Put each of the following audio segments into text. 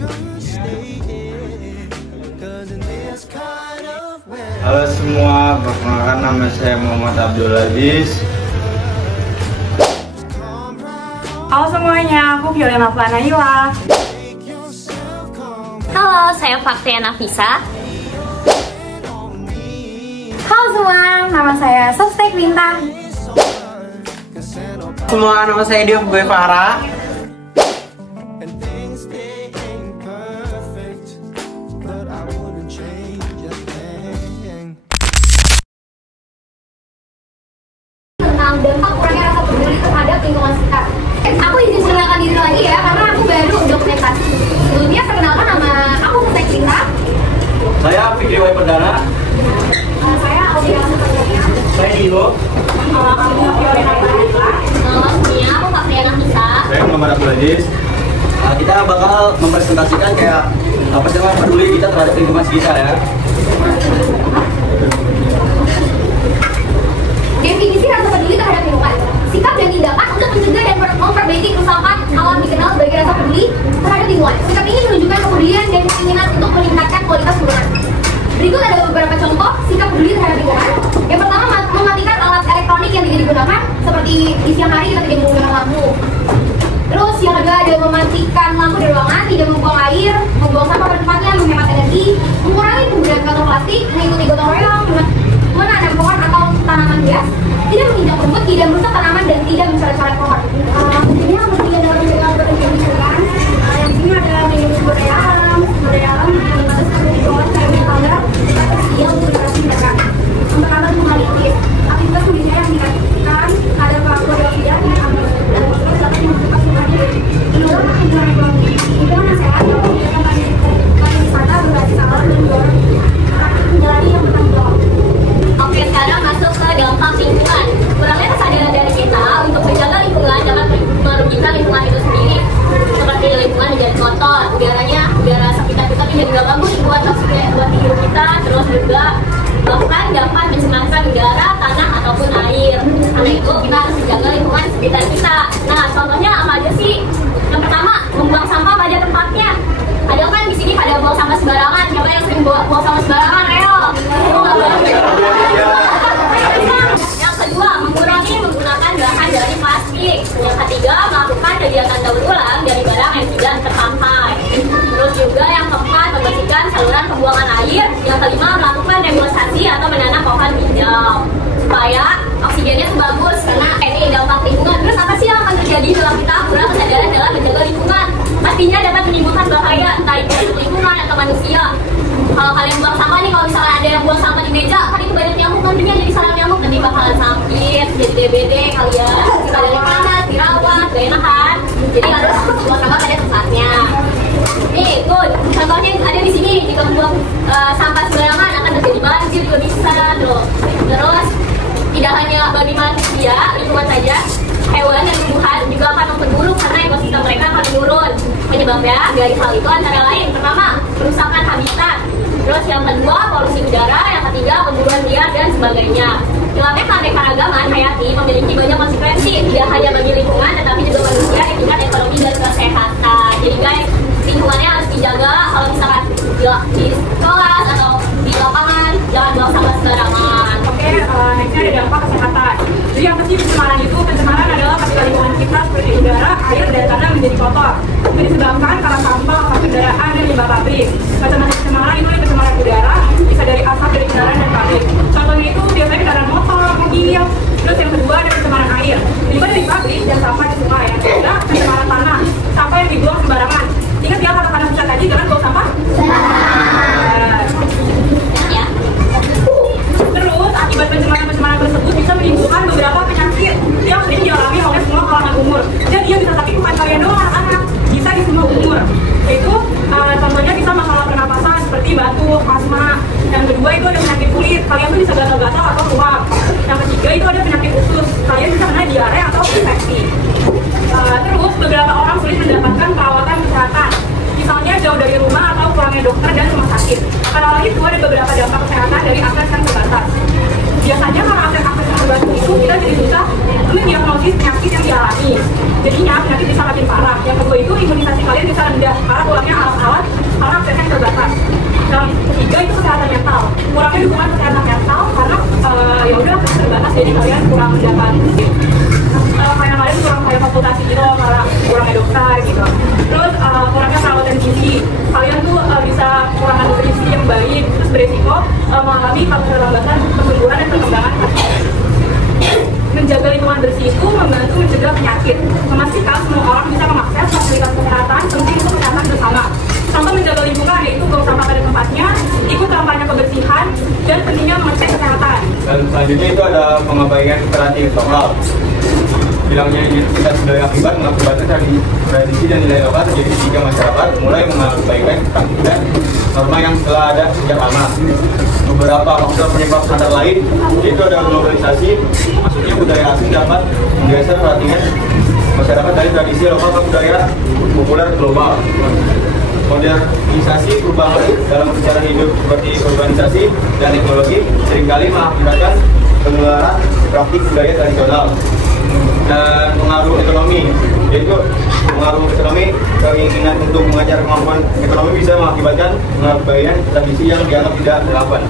Halo semua, perkenalkan nama saya Muhammad Abdul Aziz. Halo semuanya, aku Fiolina Flanayla. Halo, saya Faktia Nafisa. Halo semua, nama saya Softek Bintang. Semua, nama saya Diop Guevara. Tentang dampak kurangnya rasa peduli terhadap lingkungan sekitar. Aku izin perkenalkan diri lagi ya, karena aku baru dokumentasi. Sebelumnya perkenalkan nama aku Softek Bintang. Saya Fikri Wai Perdana. Saya Audia Suparjaya. Saya Dilo. Aku Fiolina Flanayla. Halo semuanya, aku Faktia Nafisa. Saya Muhammad Abdul Aziz. Kita bakal mempresentasikan kayak apa sih namanya peduli kita terhadap lingkungan sekitar ya. Definisi rasa peduli terhadap lingkungan. Sikap dan tindakan untuk mencegah dan memperbaiki kerusakan alam dikenal sebagai rasa peduli terhadap lingkungan. Sikap ini menunjukkan kepedulian dan keinginan untuk meningkatkan kualitas lingkungan. Berikut ada beberapa contoh sikap peduli terhadap lingkungan. Yang pertama, mematikan alat elektronik yang tidak digunakan, seperti di siang hari kita tidak menggunakan lampu. Terus yang kedua ada mematikan lampu di ruangan, tidak membuang air, membuang sampah pada tempatnya, menghemat energi, mengurangi penggunaan kantong plastik, mengikuti gotong royong, menanam pohon atau tanaman hias, tidak menginjak rumput, tidak merusak tanaman dan tidak mencoret-coret pohon. Ini yang ketiga adalah menjaga kebersihan lingkungan. Yang ini adalah melindungi sumber daya alam. Sumber daya alam di mana seperti di bawah saya misalnya yang untuk generasi mereka. Yang pertama mengaliti aktivitas budidaya yang dilakukan ada pelaku dioksida dan terus dapat membuka sumbernya. Menurut pertumbuhan ekonomi, lingkungan yang sehat dapat menyediakan pariwisata berbasis alam dan mendorong menjalani yang bertanggung jawab. Oke, sekarang masuk ke dampak lingkungan. Kurangnya kesadaran dari kita untuk menjaga lingkungan dapat merugikan lingkungan itu sendiri. Seperti lingkungan menjadi kotor, udara sekitar kita menjadi nggak bagus buat hidup kita, terus juga bahkan dapat mencemarkan udara, tanah ataupun air. Karena itu kita harus menjaga lingkungan sekitar kita. Nah, contohnya apa aja sih? Yang pertama, membuang sampah pada tempatnya. Ada kan di sini pada buang sampah sembarangan. Siapa yang sering buang sampah sembarangan? Ayo. Yang kedua, mengurangi menggunakan bahan dari plastik. Yang ketiga, melakukan kegiatan daur ulang dari barang yang tidak terpakai. Terus juga yang keempat, membersihkan saluran pembuangan air. Yang kelima, melakukan reforestasi atau menanam pohon hijau supaya oksigennya bagus. Karena ini dampak lingkungan. Terus apa sih yang akan terjadi dalam kita kurang kesadaran dalam menjaga lingkungan? Pastinya dapat menimbulkan bahaya entah itu untuk lingkungan atau manusia. Kalau kalian buang sampah nih, kalau misalnya ada yang buang sampah di meja, kan itu banyak nyamuk, nantinya jadi sarang nyamuk, nanti bakalan sakit, jadi DBD kalian, badannya panas, dirawat, gak enak kan? Jadi harus buang sampah pada tempatnya. Nih, good. Contohnya ada di sini, jika membuang sampah sembarangan akan terjadi banjir juga bisa, loh. Terus tidak hanya bagi manusia, lingkungan saja, hewan dan tumbuhan juga akan memperburuk karena ekosistem mereka akan menurun. Penyebabnya dari hal itu antara lain, pertama, kerusakan habitat. Terus yang kedua, polusi udara. Yang ketiga, pemburuan liar dan sebagainya. Hilangnya keanekaragaman hayati memiliki banyak konsekuensi, tidak hanya bagi lingkungan, tetapi juga manusia, tingkat ekonomi dan kesehatan. Jadi guys, lingkungannya harus dijaga. Kalau misalkan di sekolah atau di lapangan, jangan buang sampah sembarangan. Oke, nextnya ada dampak kesehatan. Jadi yang pasti pencemaran adalah ketika lingkungan kita seperti udara, air, dan tanah menjadi kotor. Itu disebabkan karena sampah, kendaraan, dan limbah pabrik. Macam-macam pencemaran itu yang pencemaran udara, bisa dari asap dari kendaraan dan pabrik. Contohnya itu biasanya kendaraan motor, mobil. Terus yang kedua ada pencemaran air. Juga dari pabrik dan sampah di sungai. Yang ketiga pencemaran tanah, sampah yang dibuang sembarangan. Ingat ya kata-kata pusat tadi, jangan buang sampah. Terus akibat pencemaran tersebut bisa menimbulkan beberapa penyakit yang sering dialami oleh semua kalangan umur. Dan dia bisa sakit bukan kalian doang, anak-anak, bisa di semua umur. Yaitu contohnya bisa masalah pernapasan seperti batuk, asma. Yang kedua itu ada penyakit kulit, kalian tuh bisa gatal-gatal atau ruam. Yang ketiga itu ada penyakit usus, kalian bisa kena diare atau infeksi. Terus beberapa orang sulit mendapatkan perawatan kesehatan, misalnya jauh dari rumah atau kurangnya dokter dan rumah sakit. Karena hal itu ada beberapa dampak kesehatan dari akses yang terbatas. Biasanya karena akses yang terbatas itu kita jadi susah mendiagnosis penyakit yang dialami. Jadinya penyakit bisa makin parah. Yang kedua itu imunisasi kalian bisa rendah karena kurangnya alat-alat Selanjutnya itu ada pengabaian kreatif lokal. Bilangnya identitas budaya akibat mengakibatkan tradisi dan nilai lokal terjadi jika masyarakat mulai mengabaikan praktik dan norma yang telah ada sejak lama. Beberapa faktor penyebab antara lain yaitu ada globalisasi, maksudnya budaya asing dapat menggeser perhatian masyarakat dari tradisi lokal ke budaya populer global. Modernisasi perubahan dalam cara hidup seperti urbanisasi dan teknologi seringkali mengakibatkan penularan praktik budaya tradisional. Dan pengaruh ekonomi, yaitu pengaruh ekonomi, keinginan untuk mengajar kemampuan ekonomi bisa mengakibatkan pengabaian tradisi yang dianggap tidak relevan.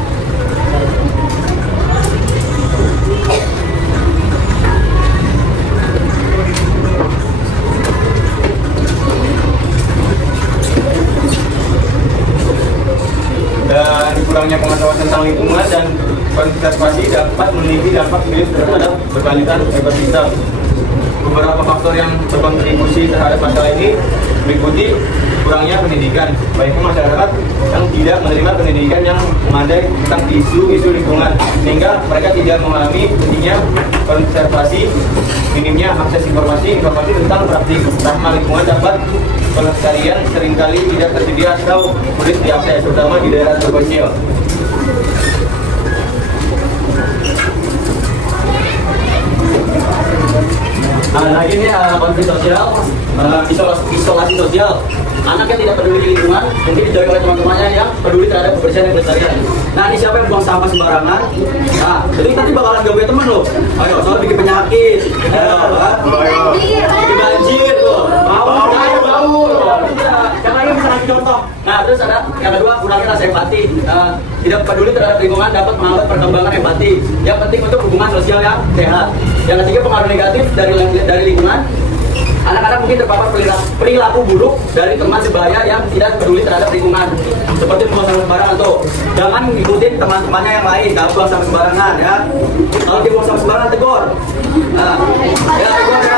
Dan kurangnya pengetahuan tentang lingkungan dan konservasi dapat memiliki dampak serius terhadap berkelanjutan ekosistem. Beberapa faktor yang berkontribusi terhadap masalah ini meliputi kurangnya pendidikan, baiknya masyarakat yang tidak menerima pendidikan yang memadai tentang isu-isu lingkungan, sehingga mereka tidak memahami pentingnya konservasi, minimnya akses informasi tentang praktik ramah lingkungan dapat pelestarian seringkali tidak tersedia atau sulit diakses, terutama di daerah terpencil. Nah ini konflik sosial, isolasi sosial. Anak yang tidak peduli lingkungan mungkin dijauhi oleh teman-temannya yang peduli terhadap kebersihan dan kelestarian. Nah ini siapa yang buang sampah sembarangan? Nah jadi nanti bakalan gak punya teman loh. Ayo soalnya bikin penyakit, bikin banjir tuh, bau. Yang lain bisa lagi contoh. Nah terus ada yang kedua, kurangnya rasa empati. Tidak peduli terhadap lingkungan dapat menghambat perkembangan empati. Yang penting untuk hubungan sosial yang sehat. Yang ketiga, pengaruh negatif dari lingkungan. Anak-anak mungkin terpapar perilaku buruk dari teman sebaya yang tidak peduli terhadap lingkungan, seperti membuang sampah sembarangan tuh. Jangan ikutin teman-temannya yang lain kalau buang sampah sembarangan ya. Kalau dia buang sampah sembarangan tegur. Nah, ya tegur ya.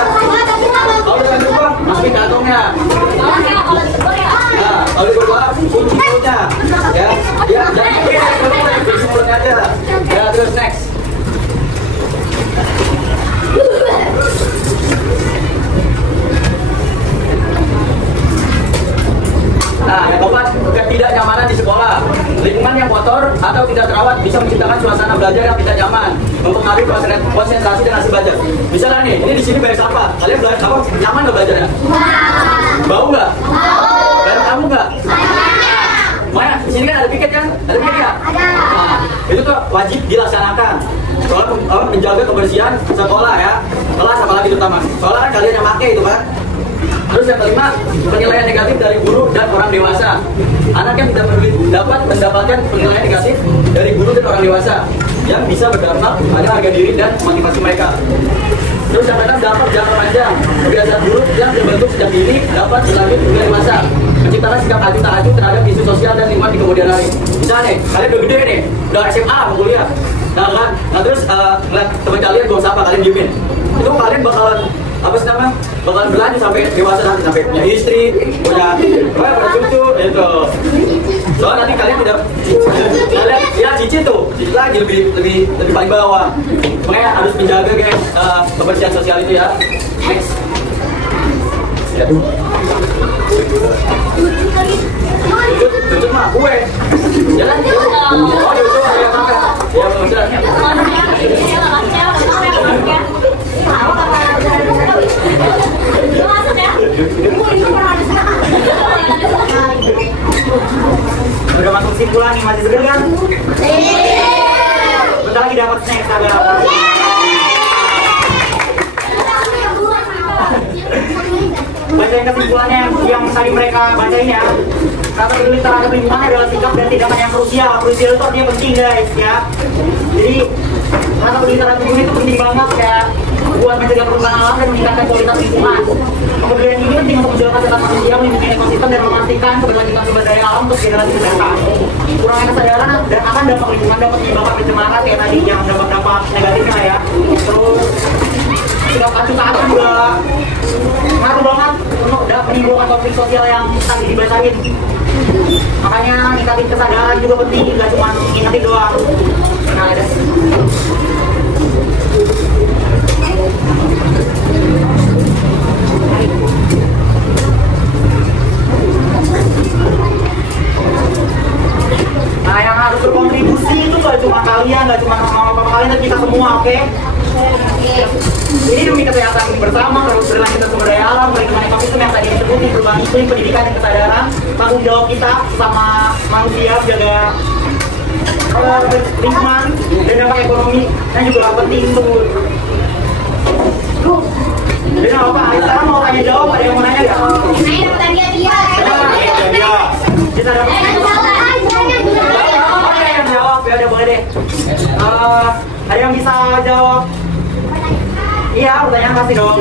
Kalau udah tegur, masukin kantongnya. Nah, kalau tegur kunci mulutnya. Ya, jangan kunci mulutnya aja. Ya terus next. Nah, yang keempat, ketidaknyamanan di sekolah. Lingkungan yang kotor atau tidak terawat bisa menciptakan suasana belajar yang tidak nyaman, mempengaruhi konsentrasi dan hasil belajar. Misalnya nih, ini di sini banyak sampah. Kalian belajar apa? Nyaman nggak belajarnya? Bau nggak? Dan kamu nggak? Mana? Di sini kan ada piket kan? Ada piket ya? Nah, itu tuh wajib dilaksanakan. Soalnya menjaga kebersihan sekolah ya, kelas apalagi terutama. Soalnya kan kalian yang pakai itu kan. Terus yang kelima, penilaian negatif dari guru dan orang dewasa. Anak yang tidak peduli dapat mendapatkan penilaian negatif dari guru dan orang dewasa yang bisa berdampak pada harga diri dan motivasi mereka. Terus yang keenam, dampak jangka panjang. Kebiasaan buruk yang terbentuk sejak dini dapat berlanjut hingga dewasa, menciptakan sikap acuh tak acuh terhadap isu sosial dan lingkungan di kemudian hari. Misalnya nih, kalian udah gede nih, udah SMA mau kuliah. Nah terus ngeliat teman kalian buang sampah, kalian diemin. Itu kalian bakalan berlanjut sampai dewasa nanti, sampai punya istri, punya cucu itu. Soalnya nanti kalian tidak ya cicit tuh, cicit lagi lebih paling bawah. Makanya harus menjaga guys kebersihan sosial itu ya. Next. Ya. Tutup mah gue. Jalan. Oh itu ya kakak. Ya benar. Udah masuk kesimpulan nih, masih seger kan? Bentar lagi dapat snack agak. Bacain kesimpulannya yang tadi mereka bacain ya. Rasa peduli terhadap lingkungan adalah sikap dan tindakan yang krusial. Krusial itu artinya penting guys ya. Jadi rasa peduli terhadap lingkungan itu penting banget ya, buat mencegah perubahan alam dan meningkatkan kualitas lingkungan. Kepedulian ini penting untuk menjaga kesehatan manusia, melindungi ekosistem dan memastikan keberlanjutan sumber daya alam untuk generasi mendatang. Kurangnya kesadaran dan akan dampak lingkungan dapat menyebabkan pencemaran kayak tadi yang dampak negatifnya ya. Terus sikap acuh tak acuh juga ngaruh banget untuk menimbulkan konflik sosial yang tadi dibacain. Makanya ningkatin kesadaran juga penting, nggak cuma ingetin doang. Nah, ada. Oke. Ini demi kesehatan bersama, berlanjutan sumber daya alam, lingkungan ekosistem yang tadi disebutin, perubahan iklim, pendidikan dan kesadaran, tanggung jawab kita sama manusia menjaga lingkungan dan dampak ekonomi dan juga penting untuk jadi apa? Sekarang mau tanya jawab, ada yang mau nanya nggak? Nanya dapat hadiah dia. Iya. Kita dapat yang jawab ya, udah boleh deh. Ada yang bisa jawab? Iya, pertanyaan kasih dong.